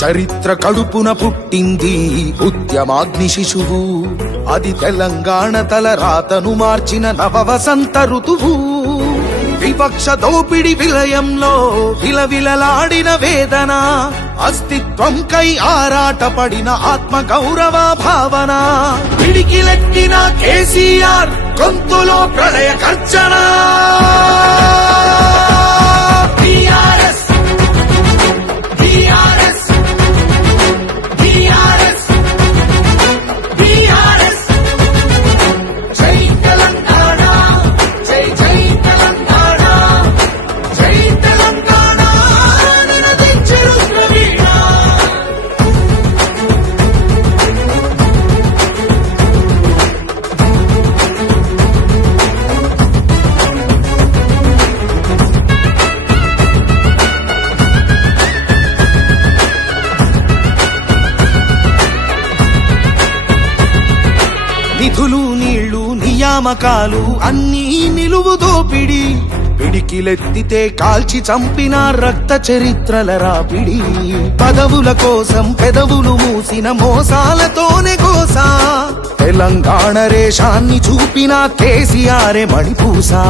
చరిత్ర కడుపున పుట్టింది ఉద్యమాగ్ని శిశువు, అది తెలంగాణ తల రాతను మార్చిన నవవసంత ఋతువు. వివక్ష దోపిడి విలయంలో విలవిలలాడిన వేదన, అస్తిత్వంకై ఆరాటపడిన ఆత్మ గౌరవ భావన. పిడికిలెత్తిన కేసీఆర్ గొంతులో ప్రళయ గర్జన. టీఆర్ఎస్ టీఆర్ఎస్ టీఆర్ఎస్ టీఆర్ఎస్ జై తెలంగాణ, జై జై తెలంగాణ, జై తెలంగాణ నినదించే రుద్రవీణ. నిధులు నీళ్లు నియామకాలు అన్నీ నిలువు దోపిడి, పిడికిలెత్తితే కాల్చి చంపిన రక్త చరిత్రల రాపిడి. పదవుల కోసం పెదవులు మూసిన మోసాలతోనే కోసా, తెలంగాణ రేషాన్ని చూపిన కేసీఆరే మణిపూసా.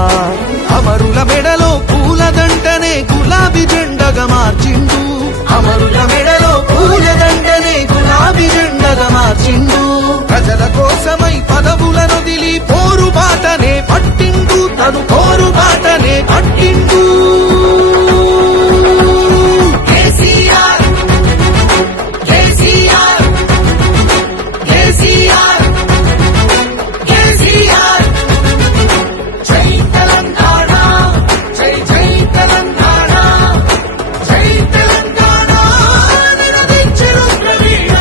అమరుల మెడలో పూలదండనే గులాబీ జెండగా మార్చిండు, అమరుల మెడలో పూలదండనే గులాబీ జెండగా మార్చిండు. ప్రజల కోసమై పదవులను వదిలి పోరుబాటనే పట్టిండు, తను పోరుబాటనే పట్టిండు. కేసీఆర్ కేసీఆర్ కేసీఆర్ కేసీఆర్ జై తెలంగాణ, జై జై తెలంగాణ, జై తెలంగాణ నినదించే రుద్రవీణ.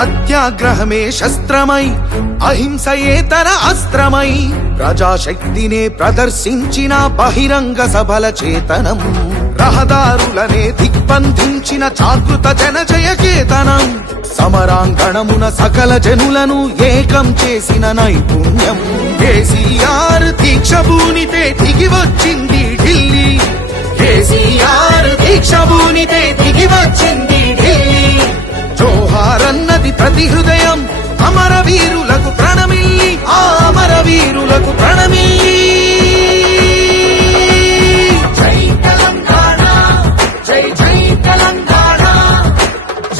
సత్యాగ్రహమే శస్త్రమై, అహింసయే తన అస్త్రమై, ప్రజాశక్తినే ప్రదర్శించిన బహిరంగ సభల చేతనం. రహదారులనే దిగ్బంధించిన జాగృత జనజయ కేతనం. సమరాంగణమున సకల జనులను ఏకం చేసిన నైపుణ్యం. కేసీఆర్ దీక్ష భూనితే దిగి వచ్చింది ఢిల్లీ, కేసీఆర్ దీక్ష భూనితే దిగి వచ్చింది ఢిల్లీ. జోహారన్నది ప్రతి హృదయం, అమరవీరులకు ప్రణమిల్లి, ఆ అమరవీరులకు ప్రణమిల్లి. జై తెలంగాణ, జై జై తెలంగాణ,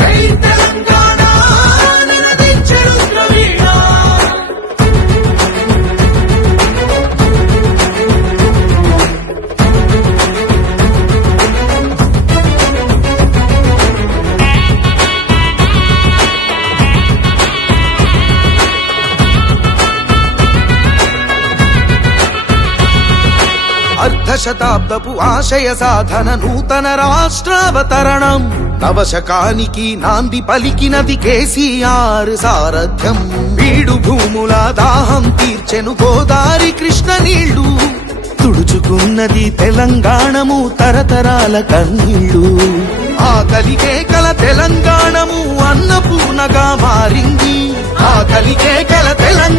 జై తెలంగాణ నినదించే రుద్రవీణ. అర్ధశతాబ్దపు ఆశయ సాధన, నూతన రాష్ట్రావతరణం. నవశకానికి నాంది పలికినది కేసీఆర్ సారథ్యం. బీడు భూముల దాహం తీర్చెను గోదారి కృష్ణ నీళ్లు, తుడుచుకున్నది తెలంగాణము తరతరాల కన్నీళ్లు. ఆకలికే కల తెలంగాణము అన్నపూర్ణగా మారింది, ఆకలికే కల తెలంగాణ